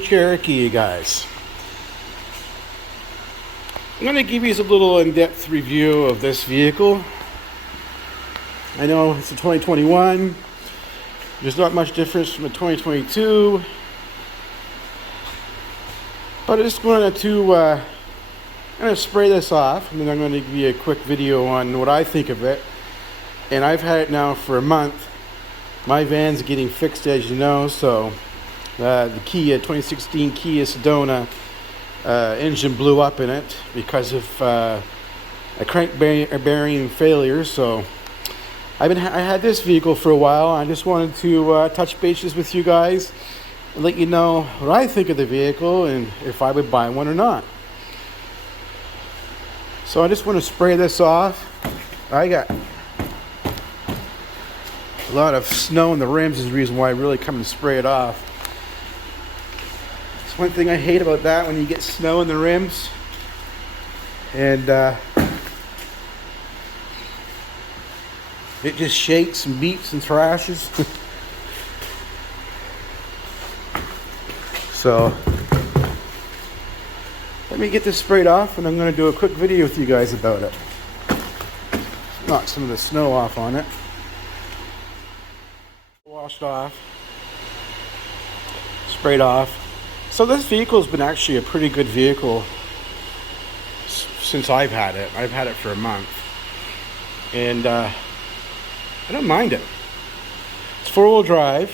Grand Cherokee, you guys. I'm going to give you a little in-depth review of this vehicle. I know it's a 2021. There's not much difference from a 2022. But I just wanted to spray this off, and then I'm going to give you a quick video on what I think of it. And I've had it now for a month. My van's getting fixed, as you know, so the 2016 Kia Sedona engine blew up in it because of a crank bearing failure. So I had this vehicle for a while. I just wanted to touch bases with you guys and let you know what I think of the vehicle and if I would buy one or not. So I just want to spray this off. I got a lot of snow in the rims is the reason why I really come and spray it off. It's one thing I hate about that, when you get snow in the rims and it just shakes and beeps and thrashes. So let me get this sprayed off and I'm going to do a quick video with you guys about it. Knock some of the snow off on it. Washed off, sprayed off. So this vehicle has been actually a pretty good vehicle since I've had it. I've had it for a month, and I don't mind it. It's 4-wheel drive.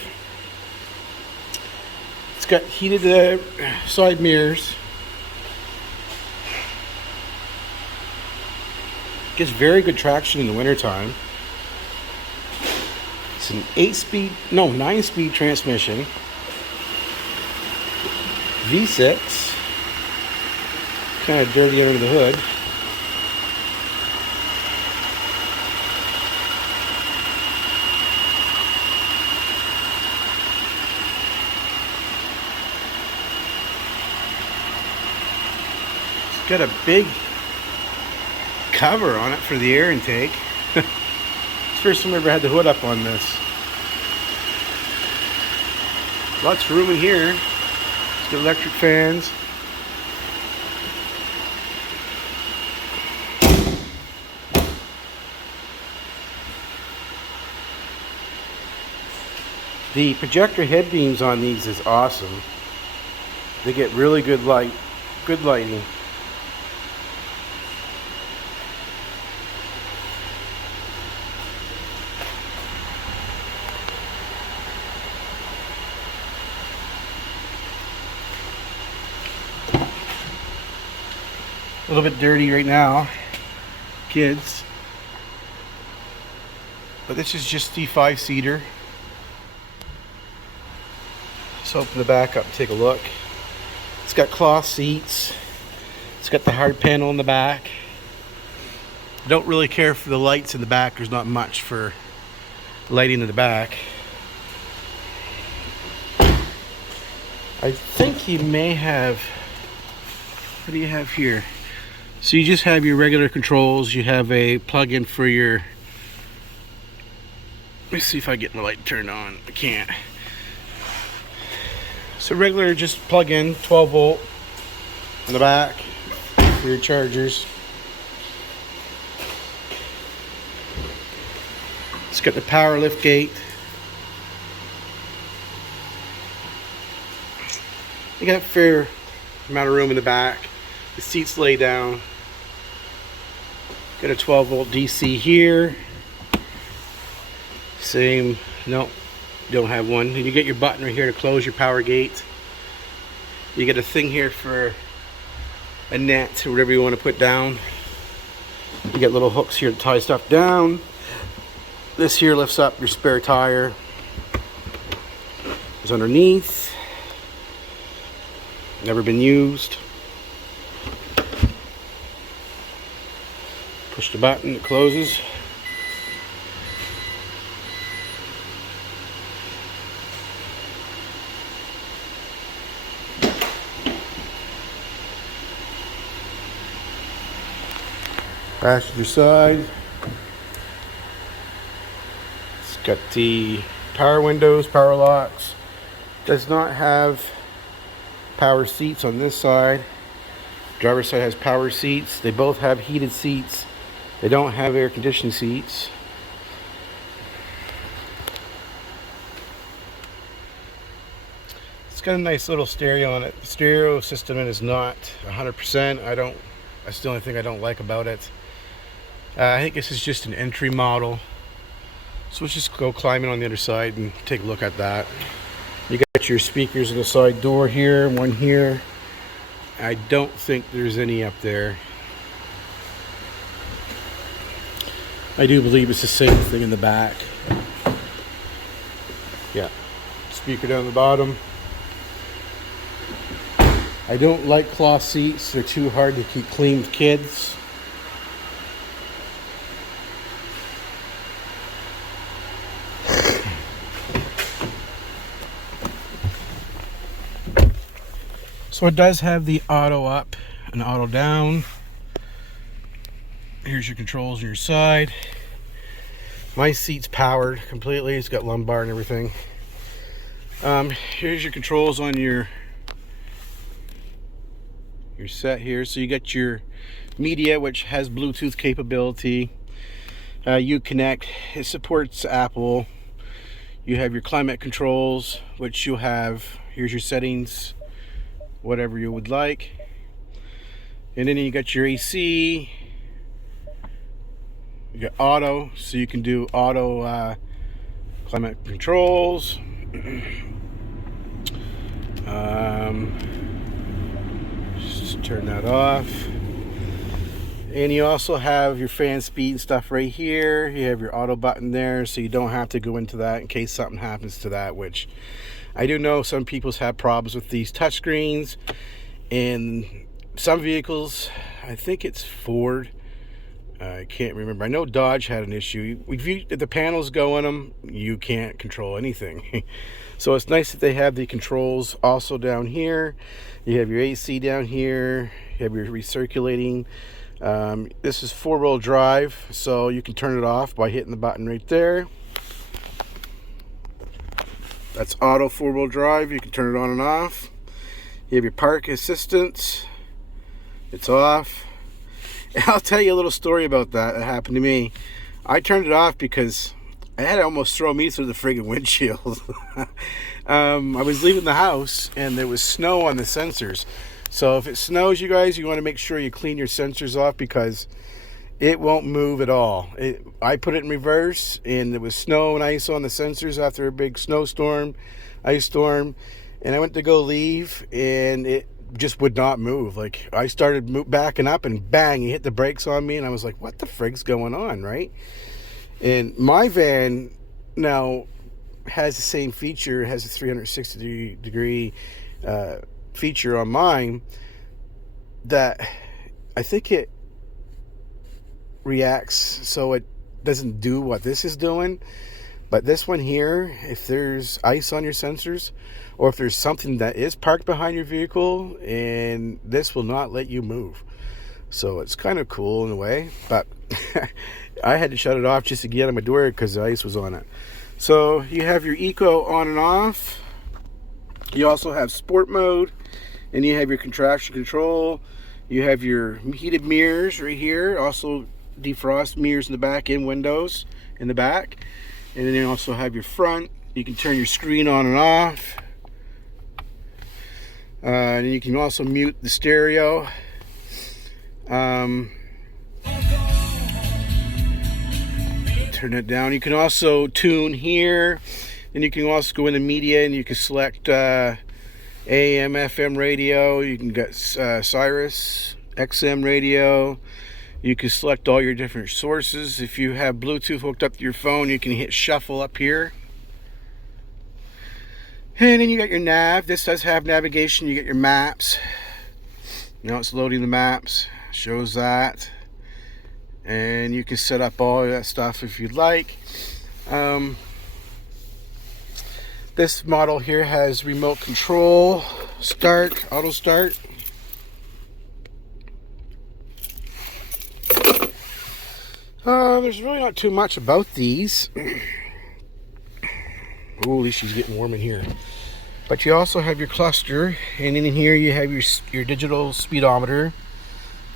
It's got heated side mirrors. Gets very good traction in the wintertime. It's an 9-speed transmission. V6. Kind of dirty under the hood. It's got a big cover on it for the air intake. It's the first time I ever had the hood up on this. Lots of room in here. It's got electric fans. The projector head beams on these is awesome. They get really good light, good lighting. A little bit dirty right now, kids, but this is just the 5-seater. Let's open the back up and take a look. It's got cloth seats. It's got the hard panel in the back. I don't really care for the lights in the back. There's not much for lighting in the back. I think he may have, what do you have here? So you just have your regular controls. You have a plug-in for your, let me see if I get my light turned on. I can't. So regular, just plug-in 12 volt in the back for your chargers. It's got the power lift gate. You got a fair amount of room in the back. The seats lay down. Got a 12 volt DC here. Same, no, don't have one. And you get your button right here to close your power gate. You get a thing here for a net or whatever you want to put down. You got little hooks here to tie stuff down. This here lifts up your spare tire. It's underneath. Never been used. Push the button, it closes. Passenger side. It's got the power windows, power locks. Does not have power seats on this side. Driver's side has power seats. They both have heated seats. They don't have air conditioning seats. It's got a nice little stereo on it. The stereo system is not 100%. That's the only thing I don't like about it. I think this is just an entry model. So let's just go climbing on the other side and take a look at that. You got your speakers in the side door here, one here. I don't think there's any up there. I do believe it's the same thing in the back. Yeah, speaker down the bottom. I don't like cloth seats. They're too hard to keep clean with kids. So it does have the auto up and auto down. Here's your controls on your side. My seat's powered completely. It's got lumbar and everything. Here's your controls on your set here. So you got your media, which has Bluetooth capability. Uconnect, it supports Apple. You have your climate controls, which you'll have. Here's your settings, whatever you would like. And then you got your AC. You got auto, so you can do auto climate controls. Just turn that off. And you also have your fan speed and stuff right here. You have your auto button there, so you don't have to go into that in case something happens to that, which I do know some people have problems with these touchscreens. In some vehicles, I think it's Ford, I can't remember. I know Dodge had an issue. If the panels go on them, you can't control anything. So it's nice that they have the controls also down here. You have your AC down here. You have your recirculating. This is 4-wheel drive, so you can turn it off by hitting the button right there. That's auto 4-wheel drive. You can turn it on and off. You have your park assistance. It's off. And I'll tell you a little story about that happened to me. I turned it off because I had to almost throw me through the friggin' windshield. I was leaving the house and there was snow on the sensors. So if it snows, you guys, you want to make sure you clean your sensors off because it won't move at all. I put it in reverse and there was snow and ice on the sensors after a big snowstorm, ice storm. And I went to go leave and it just would not move. Like I started backing up and bang, he hit the brakes on me and I was like, what the frig's going on, right? And my van now has the same feature. It has a 360 degree feature on mine that I think it reacts so it doesn't do what this is doing. But this one here, if there's ice on your sensors or if there's something that is parked behind your vehicle, and this will not let you move. So it's kind of cool in a way, but I had to shut it off just to get out of my door because the ice was on it. So you have your eco on and off. You also have sport mode, and you have your traction control. You have your heated mirrors right here. Also defrost mirrors in the back and windows in the back. And then you also have your front. You can turn your screen on and off. And you can also mute the stereo. Turn it down. You can also tune here. And you can also go into media and you can select AM, FM radio. You can get Sirius, XM radio. You can select all your different sources. If you have Bluetooth hooked up to your phone, you can hit shuffle up here. And then you got your nav. This does have navigation. You get your maps. Now it's loading the maps. Shows that. And you can set up all that stuff if you'd like. This model here has remote control, start, auto start. There's really not too much about these. Ooh, at least she's getting warm in here. But you also have your cluster, and in here you have your digital speedometer,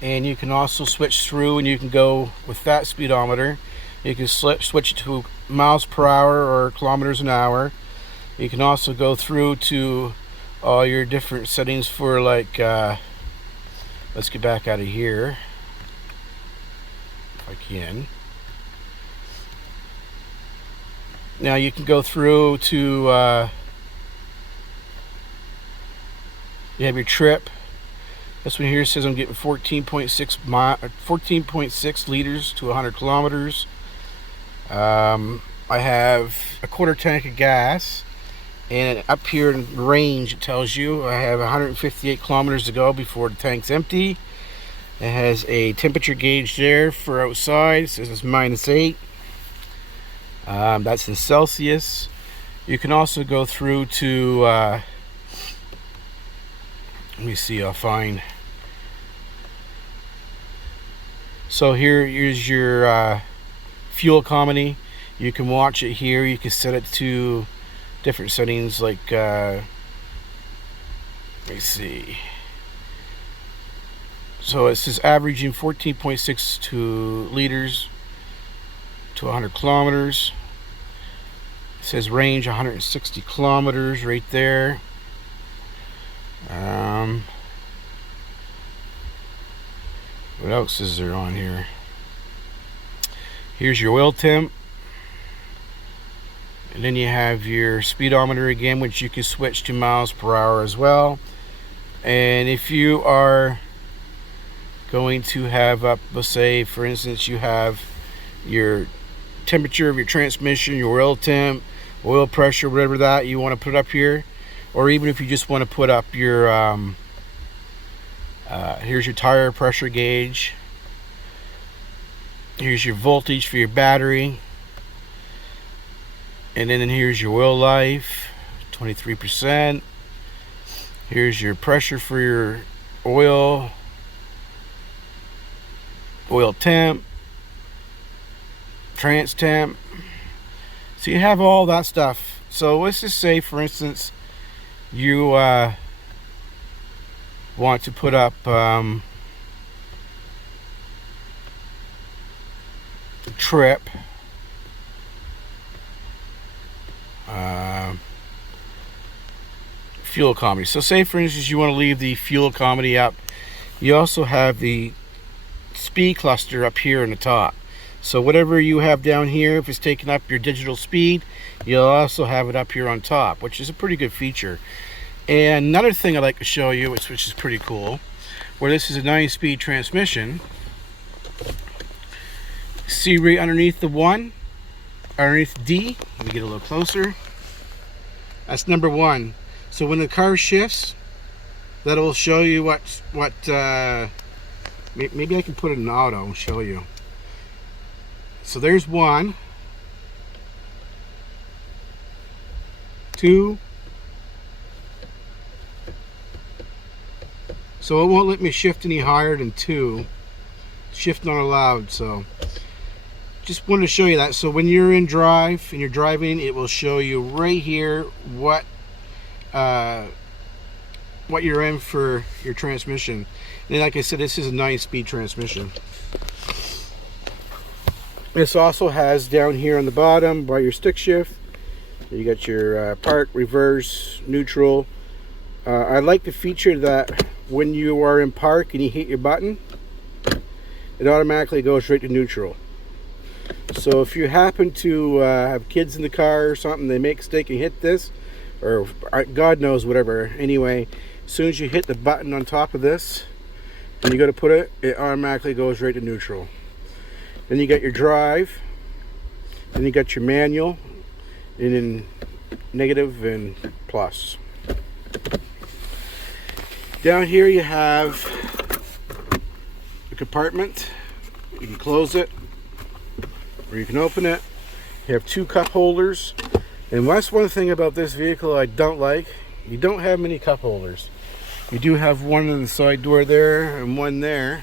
and you can also switch through, and you can go with that speedometer. You can switch to miles per hour or kilometers an hour. You can also go through to all your different settings for, like, let's get back out of here if I can. Now you can go through to you have your trip. This one here says I'm getting 14.6 liters to 100 kilometers. I have a quarter tank of gas, and up here in range it tells you I have 158 kilometers to go before the tank's empty. It has a temperature gauge there for outside. It says it's -8. That's in Celsius. You can also go through to let me see, I'll find. So here's your fuel economy. You can watch it here. You can set it to different settings, like let me see. So it says averaging 14.6 liters to 100 kilometers. It says range 160 kilometers right there. What else is there on here? Here's your oil temp, and then you have your speedometer again, which you can switch to miles per hour as well. And if you are going to have up, let's say for instance you have your temperature of your transmission, your oil temp, oil pressure, whatever that you want to put up here, or even if you just want to put up your here's your tire pressure gauge, here's your voltage for your battery, and then here's your oil life, 23%. Here's your pressure for your oil temp, trans temp. So you have all that stuff. So let's just say for instance you want to put up trip, fuel economy. So say for instance you want to leave the fuel economy up. You also have the speed cluster up here in the top. So whatever you have down here, if it's taking up your digital speed, you'll also have it up here on top, which is a pretty good feature. And another thing I'd like to show you, which is pretty cool, where this is a 9-speed transmission. See right underneath the one, underneath D, let me get a little closer. That's number 1. So when the car shifts, that'll show you what maybe I can put it in auto and show you. So there's 1, 2. So it won't let me shift any higher than 2. Shift not allowed. So just wanted to show you that. So when you're in drive and you're driving, it will show you right here what you're in for your transmission. And like I said, this is a 9-speed transmission. This also has down here on the bottom by your stick shift, you got your park, reverse, neutral. I like the feature that when you are in park and you hit your button, it automatically goes right to neutral. So if you happen to have kids in the car or something, they make a mistake and hit this, or God knows whatever, anyway, as soon as you hit the button on top of this and you go to put it, it automatically goes right to neutral. Then you got your drive, then you got your manual, and then negative and plus. Down here you have a compartment. You can close it or you can open it. You have 2 cup holders, and that's one thing about this vehicle I don't like. You don't have many cup holders. You do have one in the side door there and one there.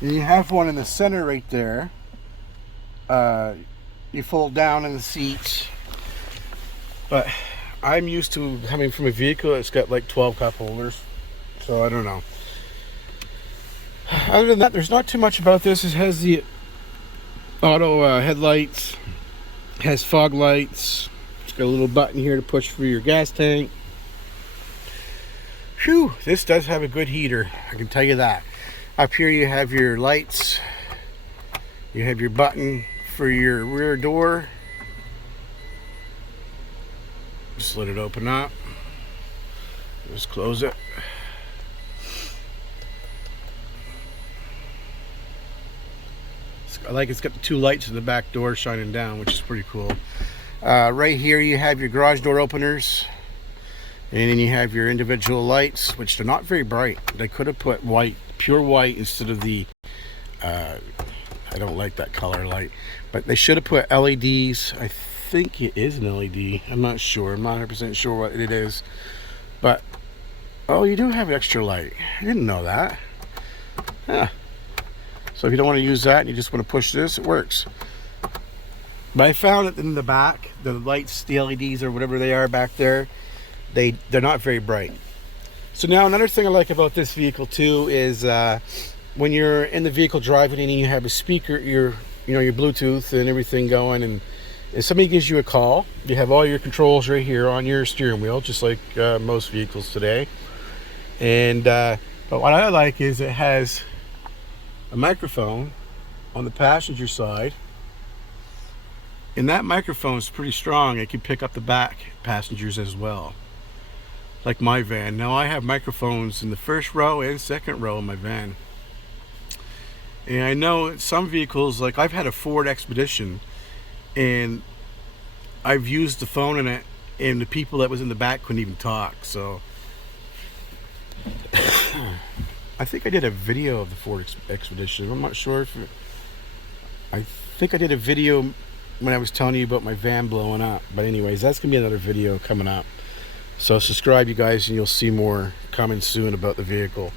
And you have one in the center right there. You fold down in the seats. But I'm used to coming from a vehicle that's got like 12 cup holders, so I don't know. Other than that, there's not too much about this. It has the auto headlights, has fog lights. It's got a little button here to push for your gas tank. Whew, this does have a good heater, I can tell you that. Up here you have your lights. You have your button for your rear door. Just let it open up. Just close it. I like it's got the two lights in the back door shining down, which is pretty cool. Right here you have your garage door openers. And then you have your individual lights, which they're not very bright. They could have put white, pure white, instead of the, I don't like that color light. But they should have put LEDs. I think it is an LED. I'm not sure. I'm not 100% sure what it is. But, oh, you do have extra light. I didn't know that. Huh. So if you don't want to use that and you just want to push this, it works. But I found it in the back, the lights, the LEDs or whatever they are back there, they're not very bright. So now another thing I like about this vehicle too is when you're in the vehicle driving and you have a speaker, your Bluetooth and everything going, and if somebody gives you a call, you have all your controls right here on your steering wheel, just like most vehicles today. And but what I like is it has a microphone on the passenger side, and that microphone is pretty strong. It can pick up the back passengers as well, like my van. Now I have microphones in the first row and second row in my van. And I know some vehicles, like I've had a Ford Expedition, and I've used the phone in it, and the people that was in the back couldn't even talk. So I think I did a video of the Ford Expedition. I'm not sure if I think I did a video when I was telling you about my van blowing up. But anyways, that's gonna be another video coming up. So subscribe, you guys, and you'll see more coming soon about the vehicle.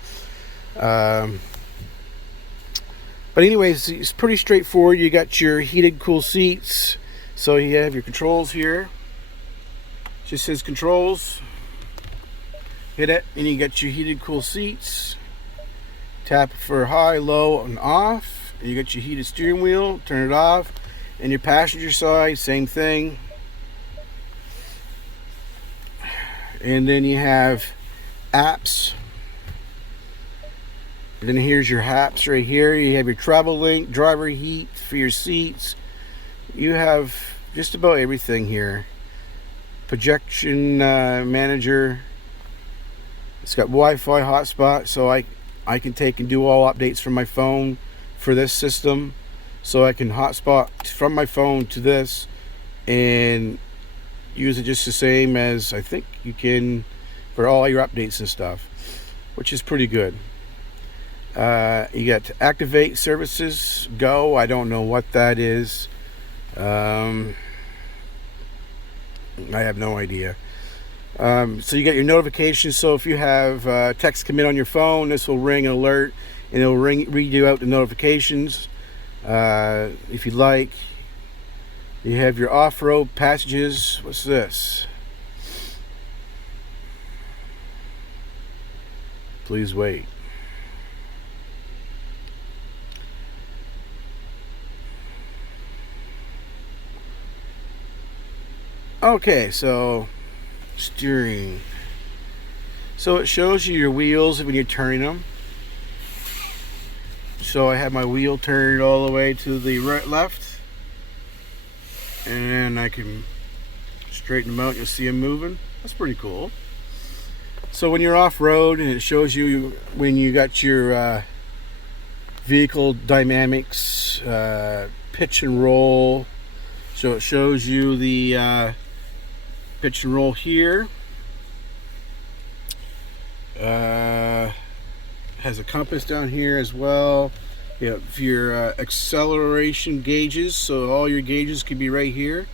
But anyways, it's pretty straightforward. You got your heated, cool seats. So you have your controls here. It just says controls. Hit it, and you got your heated, cool seats. Tap for high, low, and off. And you got your heated steering wheel. Turn it off. And your passenger side, same thing. And then you have apps. And then here's your apps right here. You have your travel link, driver heat for your seats. You have just about everything here. Projection manager. It's got Wi-Fi hotspot, so I can take and do all updates from my phone for this system. So I can hotspot from my phone to this and use it just the same as I think you can for all your updates and stuff, which is pretty good. You got to activate services, go. I don't know what that is. I have no idea. So you got your notifications. So if you have text come in on your phone, this will ring an alert, and it'll read you out the notifications. If you like, you have your off-road passages. What's this? Please wait. Okay, so steering. So it shows you your wheels when you're turning them. So I have my wheel turned all the way to the right, left, and I can straighten them out. You'll see them moving. That's pretty cool. So when you're off-road, and it shows you when you got your vehicle dynamics, pitch and roll. So it shows you the pitch and roll here. Has a compass down here as well. You have your acceleration gauges, so all your gauges can be right here.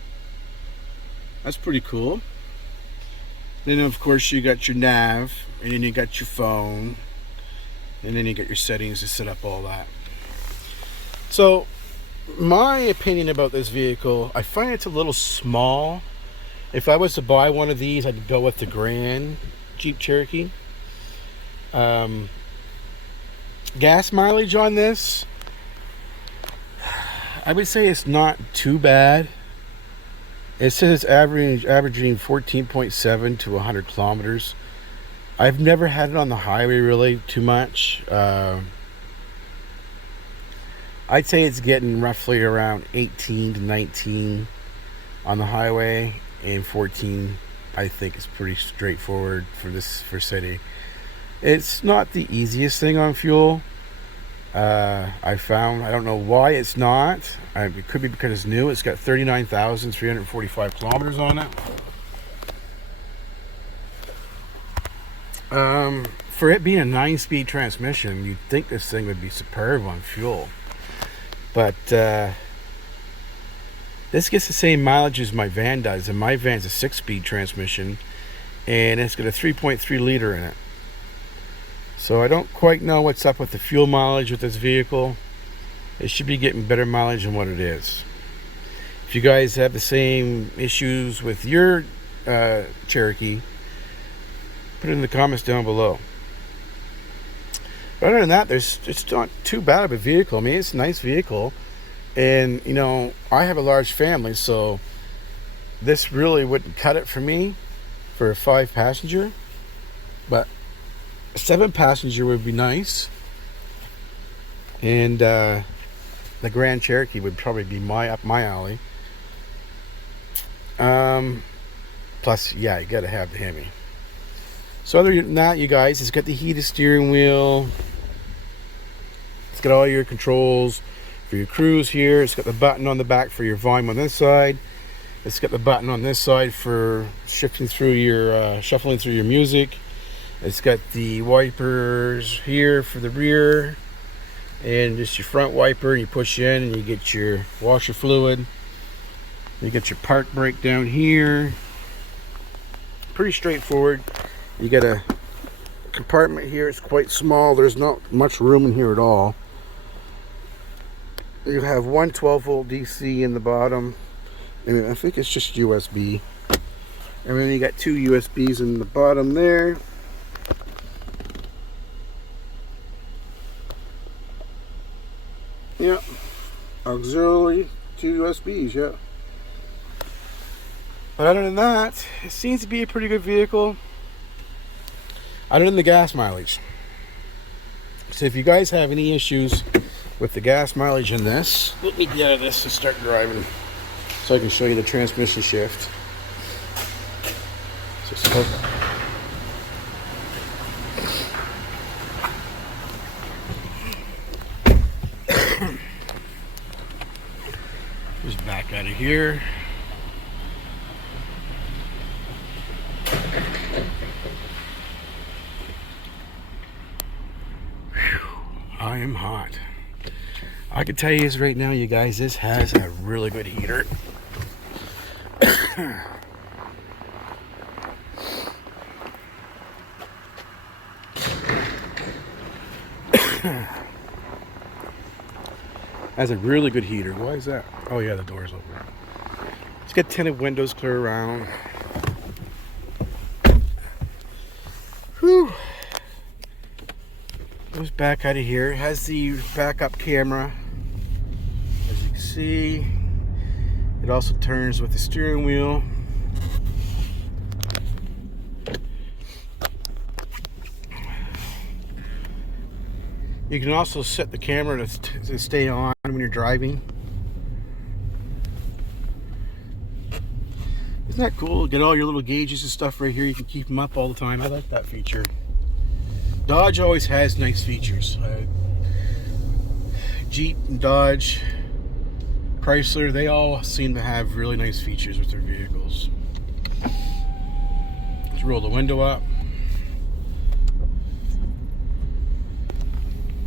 That's pretty cool. Then of course you got your nav, and then you got your phone, and then you got your settings to set up all that. So my opinion about this vehicle, I find it's a little small. If I was to buy one of these, I'd go with the Grand Jeep Cherokee. Gas mileage on this, I would say it's not too bad. It says averaging 14.7 to 100 kilometers. I've never had it on the highway really too much. I'd say it's getting roughly around 18 to 19 on the highway, and 14 I think is pretty straightforward for city. It's not the easiest thing on fuel. I found, I don't know why it's not. It could be because it's new. It's got 39,345 kilometers on it. For it being a 9-speed transmission, you'd think this thing would be superb on fuel. But this gets the same mileage as my van does, and my van's a 6-speed transmission, and it's got a 3.3 liter in it. So I don't quite know what's up with the fuel mileage with this vehicle. It should be getting better mileage than what it is. If you guys have the same issues with your Cherokee, put it in the comments down below. But other than that, it's not too bad of a vehicle. I mean, it's a nice vehicle. And, you know, I have a large family, so this really wouldn't cut it for me for a 5-passenger. But a 7-passenger would be nice. And the Grand Cherokee would probably be up my alley. Plus, yeah, you got to have the Hemi. So other than that, you guys, it's got the heated steering wheel. It's got all your controls for your cruise here. It's got the button on the back for your volume on this side. It's got the button on this side for shuffling through your music. It's got the wipers here for the rear, and just your front wiper. You push in and you get your washer fluid. You get your park brake down here. Pretty straightforward. You got a compartment here. It's quite small. There's not much room in here at all. You have one 12-volt DC in the bottom, and I think it's just USB. And then you got 2 USBs in the bottom there. Yeah, auxiliary, 2 USBs, yeah. But other than that, it seems to be a pretty good vehicle. Other than the gas mileage. So if you guys have any issues with the gas mileage in this, let me get out of this and start driving so I can show you the transmission shift. So just back out of here. I am hot. I can tell you this right now, you guys, this has a really good heater. Has a really good heater. Why is that? Oh yeah, the door's open. It's got tinted windows clear around. Whew. Goes back out of here. It has the backup camera. As you can see, it also turns with the steering wheel. You can also set the camera to stay on when you're driving. Isn't that cool? Get all your little gauges and stuff right here. You can keep them up all the time. I like that feature. Dodge always has nice features. Jeep and Dodge, Chrysler, they all seem to have really nice features with their vehicles. Let's roll the window up.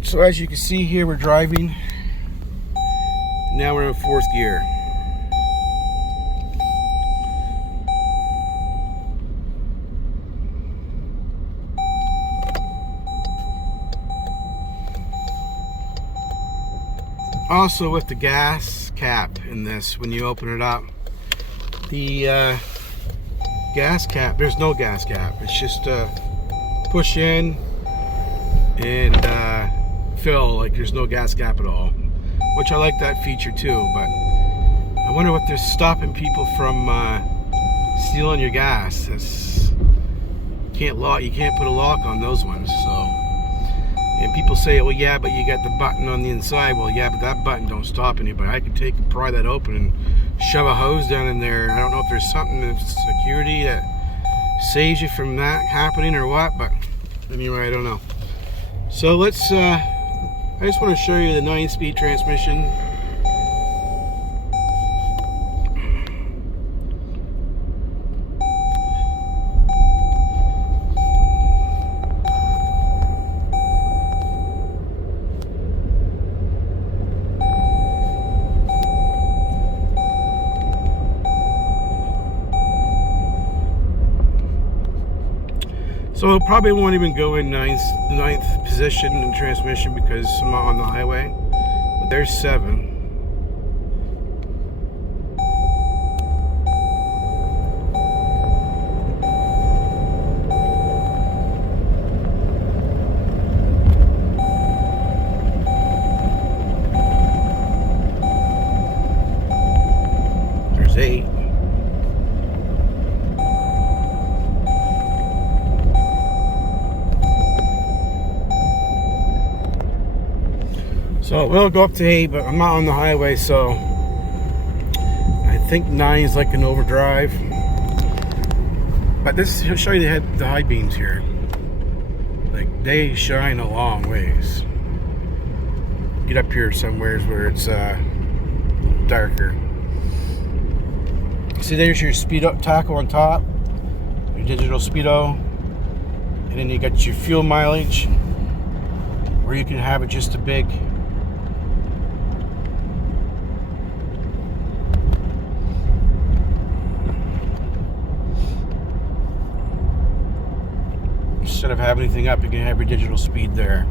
So as you can see here, we're driving. Now we're in 4th gear. Also, with the gas cap in this, when you open it up, the gas cap. There's no gas cap. It's just push in and fill, like there's no gas cap at all, which I like that feature too. But I wonder what they're stopping people from stealing your gas. You can't put a lock on those ones. So, and people say, well, yeah, but you got the button on the inside. Well, yeah, but that button don't stop anybody. I could take and pry that open and shove a hose down in there. I don't know if there's something in security that saves you from that happening or what, but anyway, I don't know. So let's I just want to show you the 9-speed transmission. So it probably won't even go in ninth position in transmission because I'm not on the highway. But there's 7. There's 8. So it will go up to 8, but I'm not on the highway, so I think 9 is like an overdrive. But this will show you the high beams here. Like, they shine a long ways. Get up here somewhere where it's darker. See, there's your speed up tackle on top, your digital speedo, and then you got your fuel mileage, or you can have it just a big instead of having anything up, you can have your digital speed there.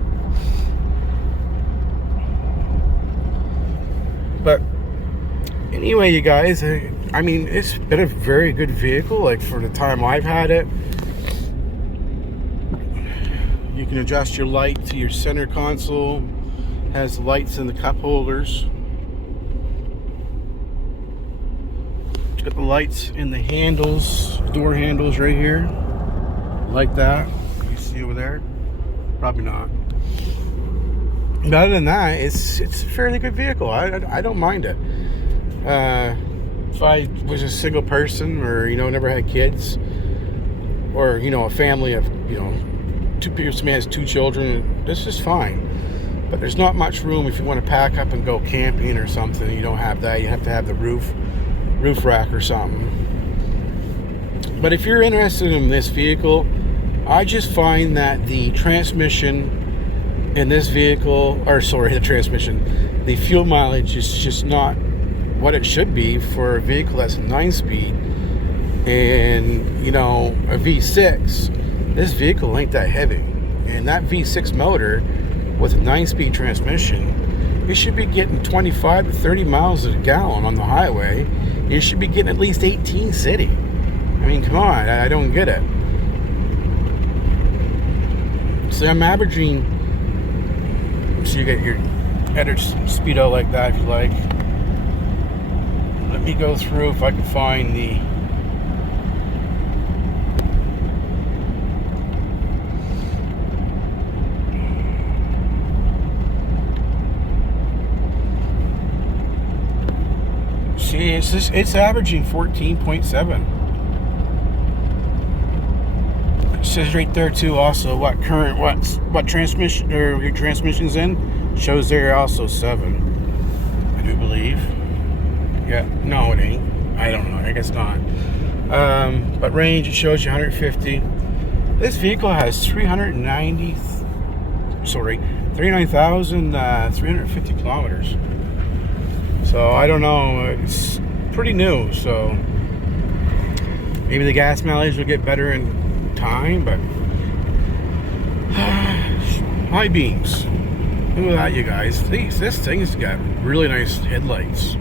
But anyway, you guys, I mean, it's been a very good vehicle, like for the time I've had it. You can adjust your light to your center console. Has lights in the cup holders. It's got the lights in the handles, door handles right here, like that. You see over there? Probably not. But other than that, it's a fairly good vehicle. I don't mind it. If I was a single person, or never had kids, or a family of two people, somebody has 2 children, this is fine. But there's not much room if you want to pack up and go camping or something. You don't have that. You have to have the roof rack or something. But if you're interested in this vehicle, I just find that the transmission in this vehicle, the fuel mileage is just not what it should be for a vehicle that's a 9-speed and a V6. This vehicle ain't that heavy, and that V6 motor with a 9-speed transmission, you should be getting 25 to 30 miles a gallon on the highway. You should be getting at least 18 city. I mean, come on, I don't get it. So I'm averaging, so you get your editor speedo like that if you like. Let me go through if I can find the see, it's averaging 14.7. It says right there too also what transmission or your transmission's in. Shows there also 7, I do believe. Yeah, no, it ain't. I don't know. I guess not. But range, it shows you 150. This vehicle has 39,350 kilometers. So I don't know. It's pretty new. So maybe the gas mileage will get better in time. But high beams. Look at that, you guys. This thing's got really nice headlights.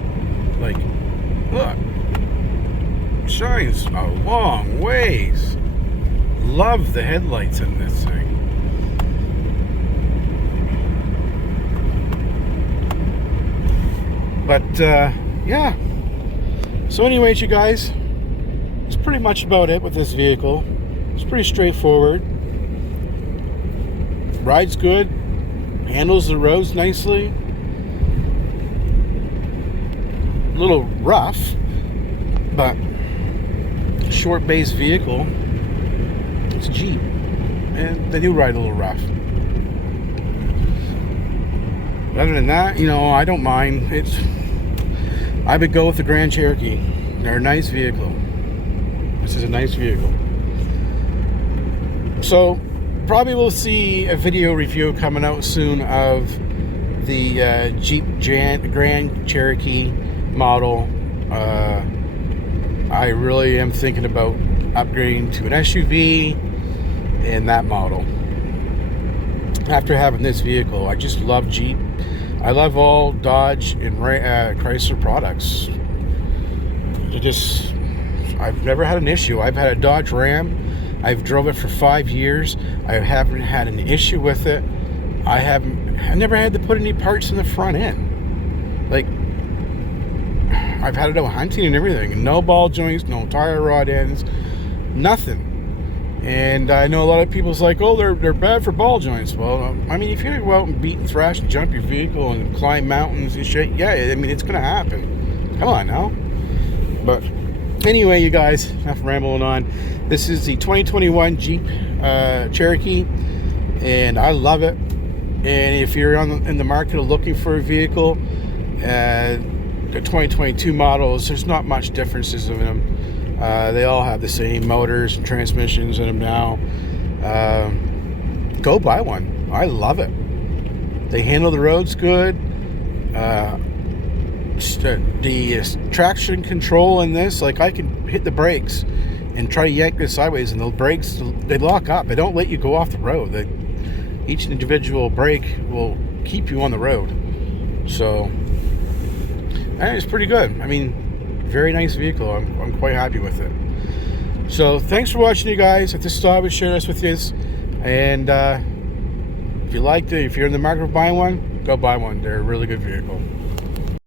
Like, look, shines a long ways. Love the headlights in this thing. But yeah. So anyways, you guys, it's pretty much about it with this vehicle. It's pretty straightforward. Rides good. Handles the roads nicely. A little rough, but short base vehicle. It's a Jeep, and they do ride a little rough. But other than that, you know, I don't mind. I would go with the Grand Cherokee. They're a nice vehicle. This is a nice vehicle. So probably we'll see a video review coming out soon of the Jeep Grand Cherokee model. I really am thinking about upgrading to an SUV in that model. After having this vehicle, I just love Jeep. I love all Dodge and Chrysler products. I've never had an issue. I've had a Dodge Ram. I've drove it for 5 years. I haven't had an issue with it. I never had to put any parts in the front end. Like, I've had it out hunting and everything. No ball joints, no tire rod ends, nothing. And I know a lot of people's like, oh, they're bad for ball joints. Well, I mean, if you're gonna go out and beat and thrash and jump your vehicle and climb mountains and shit, yeah, I mean, it's gonna happen. Come on now. But anyway, you guys, enough rambling on. This is the 2021 Jeep Cherokee, and I love it. And if you're in the market looking for a vehicle, the 2022 models, there's not much differences in them. They all have the same motors and transmissions in them now. Go buy one. I love it. They handle the roads good. The traction control in this, like, I can hit the brakes and try to yank this sideways, and the brakes, they lock up. They don't let you go off the road. Each individual brake will keep you on the road. So it's pretty good. I mean, very nice vehicle. I'm quite happy with it. So thanks for watching, you guys. If this is all I would share this with you. And if you liked it, if you're in the market for buying one, go buy one. They're a really good vehicle.